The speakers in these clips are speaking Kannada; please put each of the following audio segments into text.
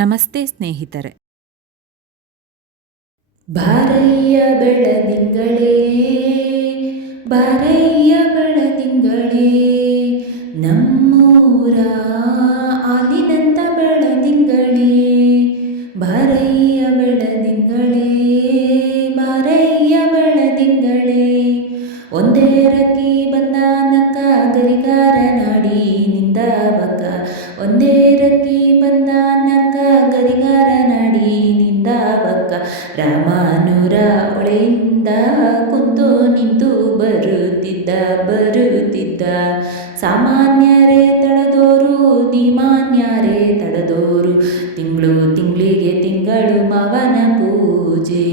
ನಮಸ್ತೆ ಸ್ನೇಹಿತರೆ. ಬಾರಯ್ಯ ಬೆಳದಿಂಗಳೇ, ಬಾರಯ್ಯ ಬೆಳದಿಂಗಳೇ, ನಮ್ಮೂರ ಆಲಿನಂತ ಬೆಳದಿಂಗಳೇ. ಬಾರಯ್ಯ ಬೆಳದಿಂಗಳೇ, ಬಾರಯ್ಯ ಬೆಳದಿಂಗಳೇ, ಒಂದೇ ರಕ್ಕಿ ಬಂದಾನಕ್ಕ ಗರಿಗಾರ ನಾಡಿ ನಿಂದ ಬಕ್ಕ. ಒಂದೇ ರಕ್ಕಿ ಬಂದಾನಕ್ಕ ಗರಿಗಾರ ನಾಡಿ ನಿಂದ ಬಕ್ಕ. ರಾಮನೂರ ಒಳೆಯಿಂದ ಕುಂತು ನಿಂತು ಬರುತ್ತಿದ್ದ ಬರುತ್ತಿದ್ದ. ಸಾಮಾನ್ಯರೇ ತಡದೋರು, ಧೀಮಾನ್ಯರೇ ತಡದೋರು. ತಿಂಗಳು ತಿಂಗಳಿಗೆ ತಿಂಗಳು ಮಾವನ ಪೂಜೆ,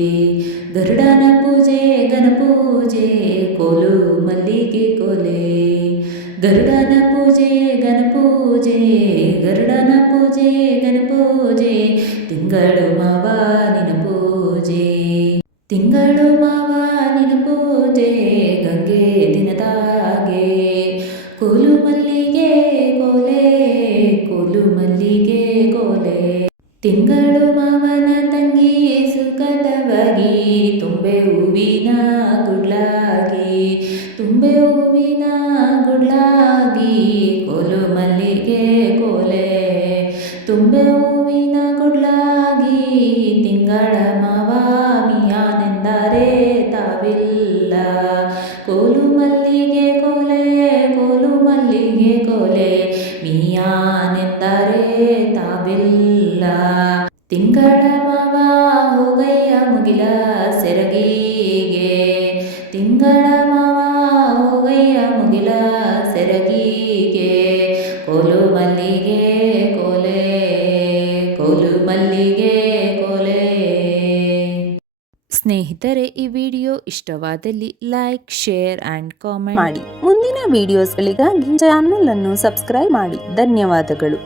ಗರುಡನ ಪೂಜೆ, ಗಣಪೂಜೆ, ಕೋಲು ಮಲ್ಲಿಗೆ ಕೋಲೆ. ಗರುಡನ ಪೂಜೆ ಗಣಪೂಜೆ, ಗರುಡನ ಪೂಜೆ ಗಣಪೂಜೆ, ತಿಂಗಳು ಮಾವ ನಿನ ಪೂಜೆ. ತಿಂಗಳು ಮಾವ ನಿನ ಪೂಜೆ, ಗಂಗೆ ದಿನದಾಗೆ. ಕೋಲು ಮಲ್ಲಿಗೆ ಕೋಲೆ, ಕೋಲು ಮಲ್ಲಿಗೆ ಕೋಲೆ. ತಿಂಗಳು ಮಾವನ ತಂಗಿ ಸುಖದವಾಗಿ, ತುಂಬೆ ಹೂವಿನ ಗುಡ್ಲಾಗಿ, ತುಂಬೆ ಹೂವಿನ ಗುಡ್ಲಾಗಿ. ಕೋಲು ಮಲ್ಲಿಗೆ ಕೋಲೆ, ತುಂಬೆ ಹೂವಿನ ಗುಡ್ಲಾಗಿ. ತಿಂಗಳ ಮಾವ ಮಿಯಾನೆಂದರೆ ತಾವಿಲ್ಲ. ಕೋಲು ಮಲ್ಲಿಗೆ ಕೋಲೆ, ಕೋಲು ಮಲ್ಲಿಗೆ ಕೋಲೆ, ಮಿಯಾನೆಂದರೆ ತಾವಿಲ್ಲ. ತಿಂಗಳ ಮಾವ ಹೋಗಯ್ಯ ಮುಗಿಲ ಸೆರಗಿಗೆ, ತಿಂಗಳ ಮಾವ ಹೋಗಯ್ಯ ಮುಗಿಲ ಸೆರಗಿಗೆ. ಕೋಲು ಮಲ್ಲಿಗೆ ಕೋಲೆ, ಕೋಲು ಮಲ್ಲಿಗೆ ಕೋಲೆ. ಸ್ನೇಹಿತರೆ, ಈ ವಿಡಿಯೋ ಇಷ್ಟವಾದಲ್ಲಿ ಲೈಕ್, ಶೇರ್ ಆ್ಯಂಡ್ ಕಾಮೆಂಟ್ ಮಾಡಿ. ಮುಂದಿನ ವಿಡಿಯೋಸ್ಗಳಿಗಾಗಿ ಚಾನಲ್ ಅನ್ನು ಸಬ್ಸ್ಕ್ರೈಬ್ ಮಾಡಿ. ಧನ್ಯವಾದಗಳು.